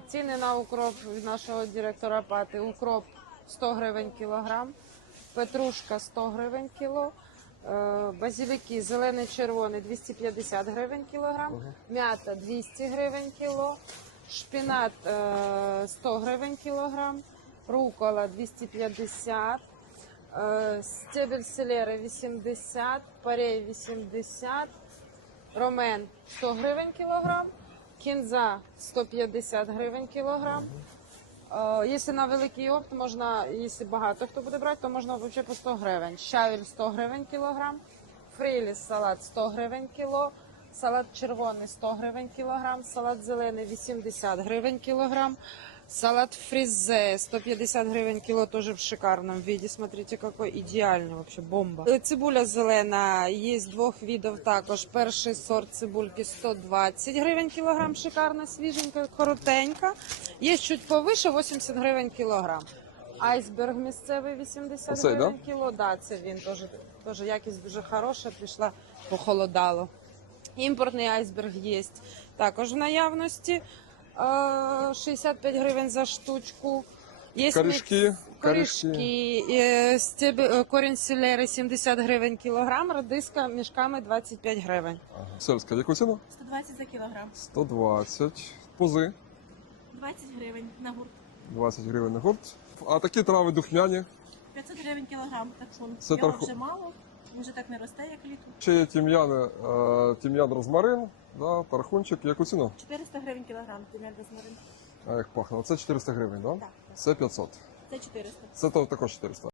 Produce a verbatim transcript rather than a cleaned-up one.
Ціни на укроп від нашого директора Пати. Укроп сто гривень кілограм, петрушка сто гривень кіло, е, базилики зелений, червоний двісті п'ятдесят гривень кілограм, м'ята двісті гривень кіло, шпинат е, сто гривень кілограм, рукола двісті п'ятдесят, е, стебель селери вісімдесят, парей вісімдесят, ромен сто гривень кілограм, кінза сто п'ятдесят гривень кілограм. Е, Якщо на великий опт, можна, якщо багато хто буде брати, то можна взагалі по сто гривень. Щавель сто гривень кілограм, фріліс салат сто гривень кіло, салат червоний сто гривень кілограм, салат зелений вісімдесят гривень кілограм, салат фрізе сто п'ятдесят гривень кіло, тоже в шикарном виде. Смотрите, какой идеальный, вообще бомба. Е, Цибуля зелена, є двох видів також. Перший сорт цибульки сто двадцять гривень кілограм, шикарна, свіженька, коротенька. Є чуть повише, вісімдесят гривень кілограм. Айсберг місцевий вісімдесят Оцей, гривень кіло. Да, це він теж, теж якість дуже хороша, пішла, похолодало. Імпортний айсберг є також в наявності. Е, шістдесят п'ять гривень за штучку. Є Корешки, корешки, е, стеб... е, корінь селери сімдесят гривень кілограм, радиска мішками двадцять п'ять гривень. Ага. Сельська, яку ціну? сто двадцять за кілограм. сто двадцять. Пузи двадцять гривень на гурт. двадцять гривень на гурт. А такі трави духмяні. п'ятсот гривень кілограм. Тархун. Це Його тархун. вже мало. Він вже так не росте, як літом. Ще є тім'яни, е, тім'ян розмарин, да, тархунчик. Яку ціну? чотириста гривень кілограм. Тим'ян розмарин. А як пахне? Це чотириста гривень, да? Так. Це п'ятсот. Це чотириста. Це то- також чотириста.